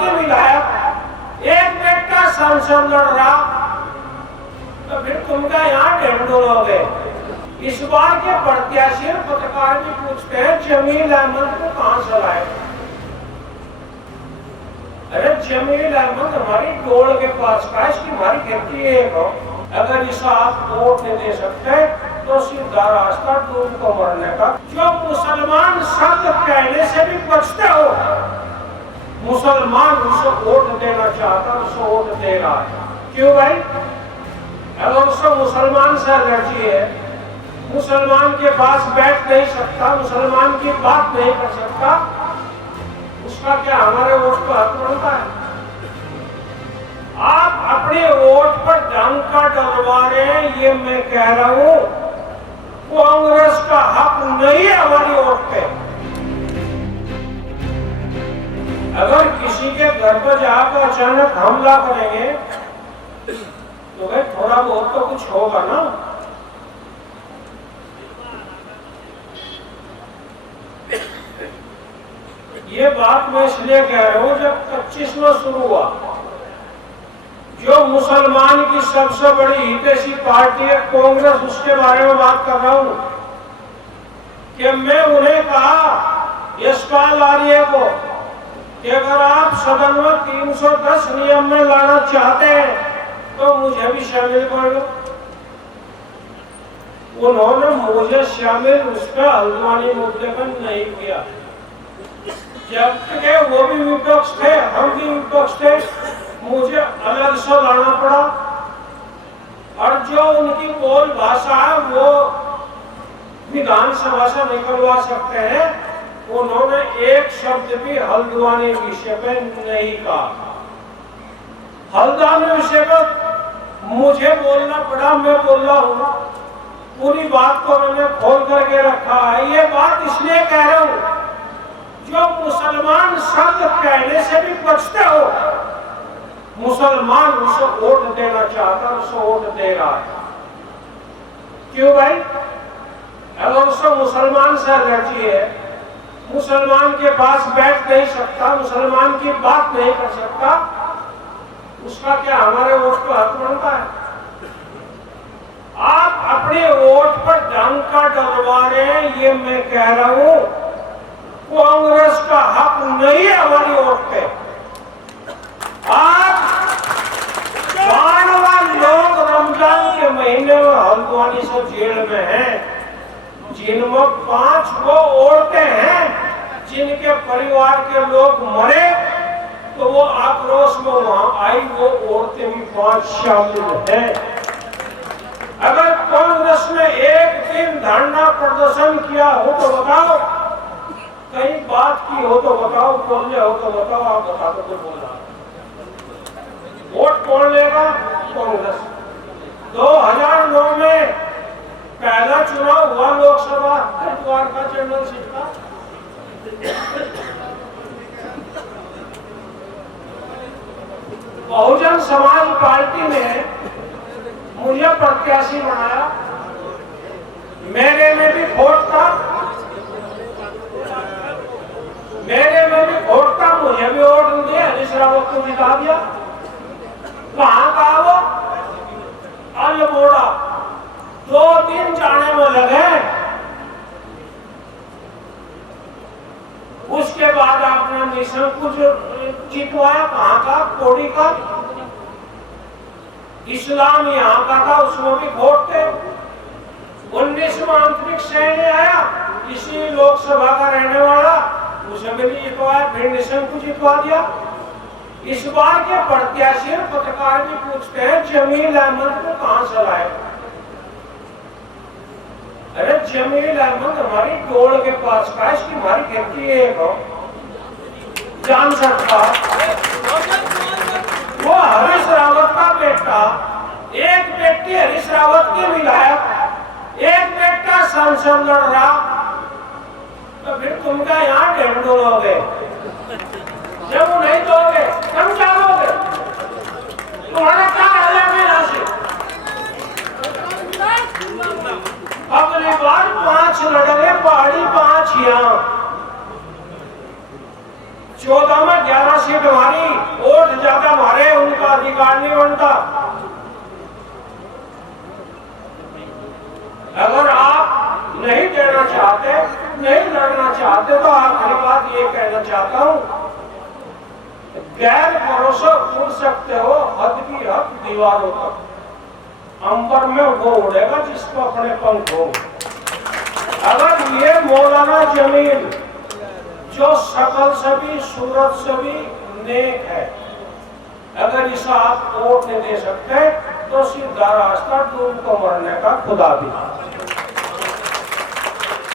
के विधायक एक बेटा सांसद लड़ रहा, तो फिर तुम क्या यहाँ ढेंढोलोगे? इस बार के प्रत्याशी पत्रकार भी पूछते हैं जमील अहमद को कहां से लाए? अरे जमील अहमद हमारी डोल के पास का, इसकी हमारी खेती एक हो। अगर इस आप वोट नहीं दे सकते तो सीधा रास्ता डूब को मरने का। जो मुसलमान शब्द कहने से भी बचते हो, मुसलमान उसे वोट देना चाहता, उसे वोट देगा। क्यों भाई? अगर उसको मुसलमान से एलर्जी है, मुसलमान के पास बैठ नहीं सकता, मुसलमान की बात नहीं कर सकता, उसका क्या हमारे वोट पर हक बनता है? आप अपने वोट पर डंका डलवा रहे हैं, ये मैं कह रहा हूं। कांग्रेस का हक नहीं है हमारी वोट पे। अगर किसी के घर पर जाकर अचानक हमला करेंगे तो भाई थोड़ा बहुत तो कुछ होगा ना। ये बात मैं इसलिए कह रहा हूं, जब 25 में शुरू हुआ, जो मुसलमान की सबसे बड़ी हितैषी पार्टी है कांग्रेस, उसके बारे में बात कर रहा हूं कि मैं उन्हें कहा यशपाल आर्य को कि अगर आप सदन में 310 नियम में लाना चाहते हैं तो मुझे भी शामिल कर लो। उन्होंने मुझे शामिल उस पर हल्द्वानी मुद्दे पर नहीं किया, जबकि वो भी विपक्ष थे, हम भी विपक्ष थे, मुझे अलग से लाना पड़ा। और जो उनकी बोल भाषा है वो विधानसभा से निकलवा सकते हैं, उन्होंने एक शब्द भी हल्द्वानी विषय पे नहीं कहा। हल्द्वानी विषय पर मुझे बोलना पड़ा, मैं बोल रहा हूं, पूरी बात को मैंने खोल करके रखा है। ये बात इसलिए कह रहा हूं, जो मुसलमान शब्द कहने से भी बचते हो, मुसलमान उसे वोट देना चाहता, उसे वोट देगा। क्यों भाई? अगर उसे मुसलमान से एलर्जी है, मुसलमान के पास बैठ नहीं सकता, मुसलमान की बात नहीं कर सकता, उसका क्या हमारे वोट पर हक बनता है? आप अपने वोट पर डंका डलवा रहे हैं, ये मैं कह रहा हूं। कांग्रेस का हक नहीं है हमारी वोट पे। आप 12 लोग रमजान के महीने में हल्द्वानी से जेल में हैं, जिनमें 5 वो औरतें हैं जिनके परिवार के लोग मरे, तो वो आक्रोश में वहां आई, वो औरतें भी 5 शामिल हैं। अगर कांग्रेस ने एक दिन धरना प्रदर्शन किया हो तो बताओ, कहीं बात की हो तो बताओ, बोलने हो तो बताओ। आप बता दो, कोई बोल रहा। वोट कौन लेगा? कांग्रेस। 2009 में पहला चुनाव हुआ लोकसभा द्वारका जनरल सीट का, बहुजन समाज पार्टी ने मुझे प्रत्याशी बनाया। मेरे में भी खोट था, मुझे भी वोट दिया, हरीश रावत को जिता दिया। कहां का वो? अल्मोड़ा। 2 दिन जाने में लगे। उसके बाद आपने निशंक को जितवाया, कहां का? कोड़ी का। इस्लाम यहाँ का था, उसमें भी वोट थे। 19वां अंतरिक्ष सैन्य आया, इसी लोकसभा का रहने वाला, उसे भी जितवाया, फिर निशंक को जितवा दिया। इस बार के प्रत्याशी पत्रकार भी पूछते हैं जमील अहमद को कहां से लाए? अरे जमील अहमद हमारी डोल के पास का, इसकी हमारी खेती एक हो। जान सकता वो हरीश रावत का बेटा, एक बेटी हरीश रावत की विधायक, एक बेटा सांसद लड़ रहा, तो फिर तुम क्या यहाँ ढेंढोलोगे? जब वो नहीं दोगे तुम क्या दोगे? तुम्हारा क्या हाल है? यहाँ से अगली बार 5 लड़ रहे, पहाड़ी 5 यहाँ। 14 में 11 सीट हमारी, वोट ज्यादा हमारे, उनका अधिकार नहीं बनता। अगर आप नहीं देना चाहते, नहीं लड़ना चाहते, तो आखिरी बात ये कहना चाहता हूं, गैर भरोसा उड़ सकते हो हद की हद दीवारों तक, अंबर में वो उड़ेगा जिसको अपने पंख हो। अगर ये मौलाना जमील जो शकल से भी सूरत से भी नेक है, अगर इसे आप वोट नहीं दे सकते तो सीधा रास्ता डूब को मरने का खुदा भी।